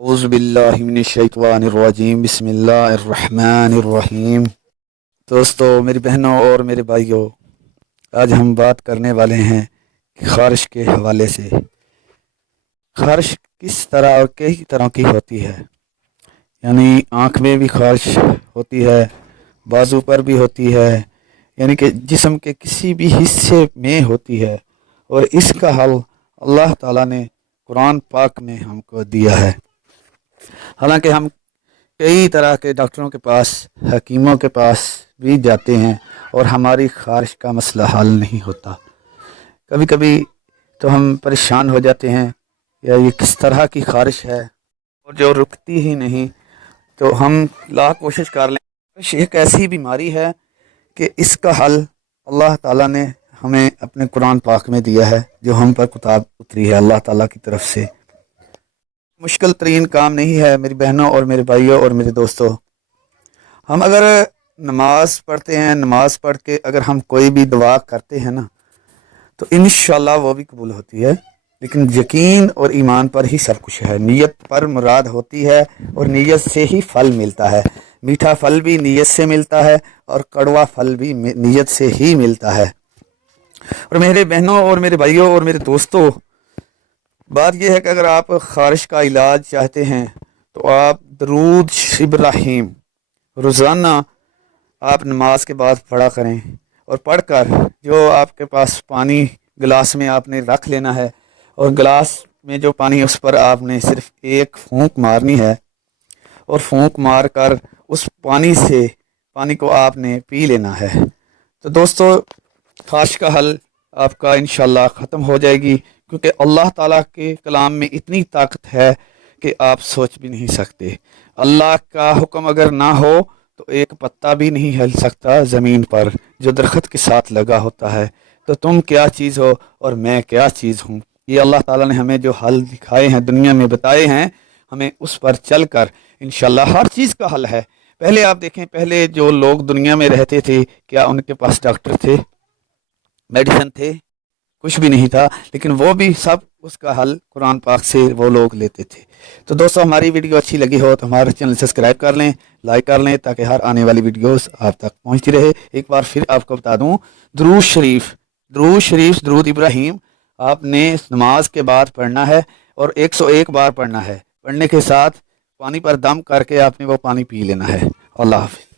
اعوذ باللہ من الشیطان الرجیم بسم اللہ الرحمن الرحیم۔ دوستو، میری بہنوں اور میرے بھائیوں، آج ہم بات کرنے والے ہیں خارش کے حوالے سے۔ خارش کس طرح اور کئی طرح کی ہوتی ہے، یعنی آنکھ میں بھی خارش ہوتی ہے، بازو پر بھی ہوتی ہے، یعنی کہ جسم کے کسی بھی حصے میں ہوتی ہے، اور اس کا حل اللہ تعالیٰ نے قرآن پاک میں ہم کو دیا ہے۔ حالانکہ ہم کئی طرح کے ڈاکٹروں کے پاس، حکیموں کے پاس بھی جاتے ہیں اور ہماری خارش کا مسئلہ حل نہیں ہوتا۔ کبھی کبھی تو ہم پریشان ہو جاتے ہیں، یا یہ کس طرح کی خارش ہے اور جو رکتی ہی نہیں، تو ہم لاکھ کوشش کر لیں۔ خارش ایک ایسی بیماری ہے کہ اس کا حل اللہ تعالیٰ نے ہمیں اپنے قرآن پاک میں دیا ہے، جو ہم پر کتاب اتری ہے اللہ تعالیٰ کی طرف سے۔ مشکل ترین کام نہیں ہے میری بہنوں اور میرے بھائیوں اور میرے دوستوں۔ ہم اگر نماز پڑھتے ہیں، نماز پڑھ کے اگر ہم کوئی بھی دعا کرتے ہیں نا، تو انشاءاللہ وہ بھی قبول ہوتی ہے، لیکن یقین اور ایمان پر ہی سب کچھ ہے۔ نیت پر مراد ہوتی ہے، اور نیت سے ہی پھل ملتا ہے۔ میٹھا پھل بھی نیت سے ملتا ہے، اور کڑوا پھل بھی نیت سے ہی ملتا ہے۔ اور میرے بہنوں اور میرے بھائیوں اور میرے دوستوں، بات یہ ہے کہ اگر آپ خارش کا علاج چاہتے ہیں تو آپ درود ابراہیم روزانہ آپ نماز کے بعد پڑھا کریں، اور پڑھ کر جو آپ کے پاس پانی گلاس میں آپ نے رکھ لینا ہے، اور گلاس میں جو پانی اس پر آپ نے صرف ایک پھونک مارنی ہے، اور پھونک مار کر اس پانی کو آپ نے پی لینا ہے۔ تو دوستو، خارش کا حل آپ کا انشاءاللہ ختم ہو جائے گی، کیونکہ اللہ تعالیٰ کے کلام میں اتنی طاقت ہے کہ آپ سوچ بھی نہیں سکتے۔ اللہ کا حکم اگر نہ ہو تو ایک پتا بھی نہیں ہل سکتا زمین پر، جو درخت کے ساتھ لگا ہوتا ہے۔ تو تم کیا چیز ہو اور میں کیا چیز ہوں؟ یہ اللہ تعالیٰ نے ہمیں جو حل دکھائے ہیں، دنیا میں بتائے ہیں، ہمیں اس پر چل کر انشاءاللہ ہر چیز کا حل ہے۔ پہلے آپ دیکھیں، پہلے جو لوگ دنیا میں رہتے تھے، کیا ان کے پاس ڈاکٹر تھے، میڈیسن تھے؟ کچھ بھی نہیں تھا، لیکن وہ بھی سب اس کا حل قرآن پاک سے وہ لوگ لیتے تھے۔ تو دوستو، ہماری ویڈیو اچھی لگی ہو تو ہمارے چینل سبسکرائب کر لیں، لائک کر لیں، تاکہ ہر آنے والی ویڈیوز آپ تک پہنچتی رہے۔ ایک بار پھر آپ کو بتا دوں، درود شریف درود ابراہیم آپ نے نماز کے بعد پڑھنا ہے، اور 101 بار پڑھنا ہے۔ پڑھنے کے ساتھ پانی پر دم کر کے آپ نے وہ پانی پی لینا ہے۔ اللہ حافظ۔